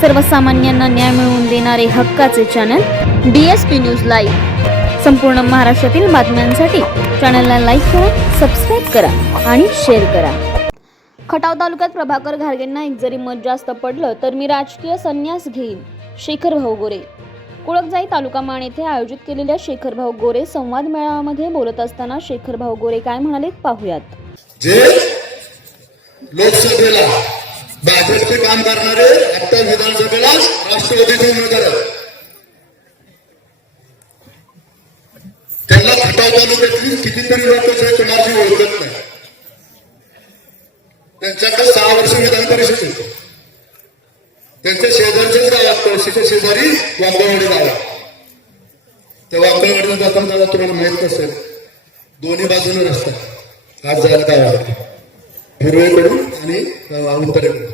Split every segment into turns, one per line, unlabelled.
सर्वसामान्यांना न्याय मिळवून देणारे हक्काचे channel D S P news live संपूर्ण महाराष्ट्रातील बातम्यांसाठी चॅनलला लाईक करा सबस्क्राईब करा आणि शेअर करा. खटाव तालुक्यात प्रभाकर घारगेंना एक जरी मत जास्त पडलं तर मी राजकीय संन्यास घेईन. शेखर भाऊ गोरे. कुळकजाई तालुका माण येथे आयोजित केलेल्या शेखर भाऊ गोरे संवाद मेळाव्यामध्ये बोलत असताना शेखर भाऊ गोरे काय म्हणाले पाहूयात.
लोकसभेला भाजपचे काम करणारे आता विधानसभेला राष्ट्रवादीचे उमेदवार त्यांना खटाव तालुक्यातली कितीतरी लोक कुणाची ओळखत नाही. त्यांच्याकडे सहा वर्ष विधान परिषद होत. त्यांच्या शेजारच्याच गावात पळशीच्या शेजारी वांगवाडी गाव त्या वांगवाडीला जाताना तुम्हाला माहीत नसेल दोन्ही बाजूने रस्ता आज जायला काय वाटतं पूर्वेकडून आणि उत्तरेकडून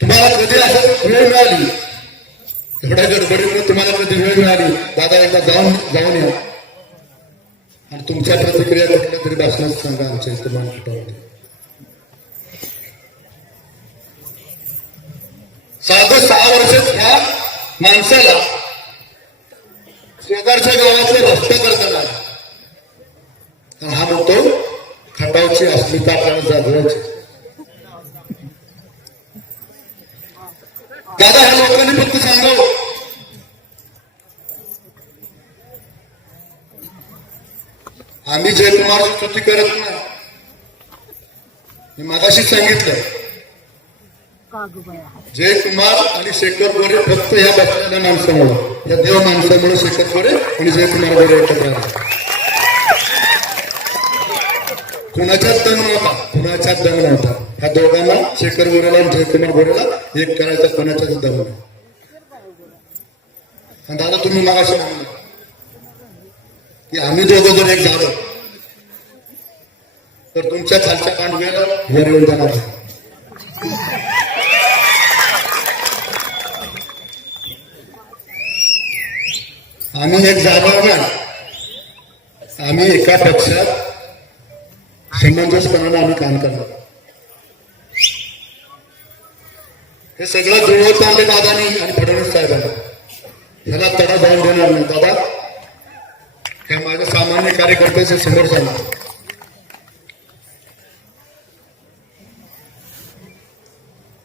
तुम्हाला कधी असं वेळ मिळाली? एवढ्या गडबडीमुळे तुम्हाला कधी वेळ मिळाली? दादा एकदा जाऊन जाऊन या. आणि तुमच्या प्रतिक्रिया कुठल्या तरी भाषणात सांगा आमच्या इथे महाराष्ट्रामध्ये. साधं सहा वर्षात ह्या माणसाला शेजारच्या गावातले रस्ते करतात आणि हा म्हणतो खटावची अस्मिता आपल्याला जागवायची दादा ह्या लोकांनी फक्त सांगावं. आम्ही जयकुमार स्तुती करत नाही. मी मागाशीच सांगितलं. जयकुमार आणि शेखर गोरे फक्त ह्या बसलेल्या माणसामुळे या देव माणसामुळे शेखर गोरे आणि जयकुमार गोरे एकत्र आले. कुणाच्याच दम नव्हता. कुणाच्याच दम नव्हता. ह्या दोघांना शेखर गोरेला आणि जयकुमार गोरेला एक करायचा कोणाच्याच दम नाही. दादा तुम्ही मागाशी म्हणलं की आम्ही दोघं जर एक झालो तर तुमच्या खालच्या कांडव्याला वर येऊन जाणार आम्ही एक झालो आम्ही एका पक्षात समंजसपणाने आम्ही काम करणार. हे सगळं जुळवत आणले दादानी आणि फडणवीस साहेबांना. ह्याला तडा जाऊन देणार नाही. दादा हे माझ्या सामान्य कार्यकर्त्याचे समोर सांगतो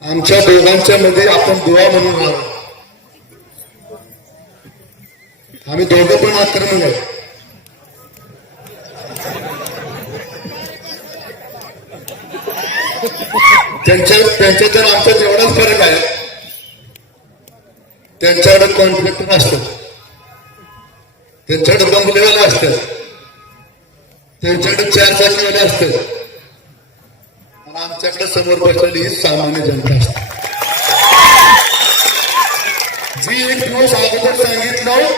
आमच्या दोघांच्या मध्ये आपण दुवा म्हणून राहू. आम्ही दोघं पण आक्रमण आहे. त्यांच्या त्यांच्या तर आमच्यात एवढाच फरक आहे त्यांच्याकडे कॉन्फ्लिक्ट असतं त्यांच्याकडे बंगलेवाले असतात. त्यांच्याकडे चार चाकीवाले असतात. आणि आमच्याकडे समोर बसलेली ही सामान्य जनता असते. जी एक दिवस अगोदर सांगितलं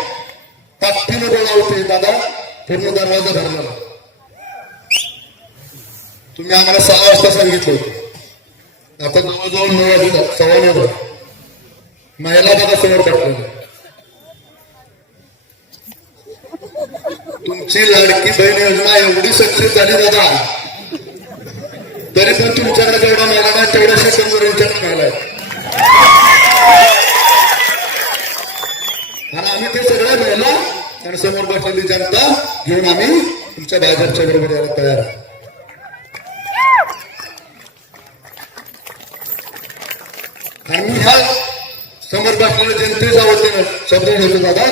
ताकदीनं बोलावते दादा पूर्ण दरवाजा भरला तुम्ही आम्हाला सहा वाजता सांगितलं तर आता जवळजवळ नऊ वाजता सव्वा नऊ महिला बघा समोर बसलेल्या तुमची लाडकी बहीण योजना एवढी सक्सेस झाली दादा. तरी पण तुमच्याकडे जेवढा महिला नाही तेवढ्या शेतकरी यांच्याकडे मिळालाय आणि आम्ही ते सगळ्या महिला आणि समोर बसलेली जनता घेऊन आम्ही तुमच्या बाजारच्या बरोबर यायला तयार आहे. आणि ह्या समोर बसलेल्या जनतेच्या वतीनं शब्द घेतो दादा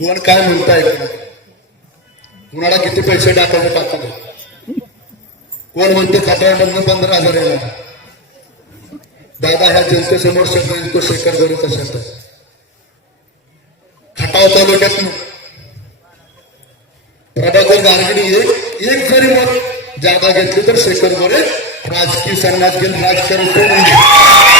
कोण काय म्हणताय कुणाला किती पैसे टाकायचे टाकतो कोण म्हणते खात्यामधनं पंधरा हजार येणार? दादा ह्या जनतेसमोर शब्द येतो शेखर असेल तर खटाव तालुक्यात प्रभाकर गारगडी एक एक जरी मग जागा घेतली तर शेखर गोरे राजकीय संन्यास घेऊन राजकारण सोडून दे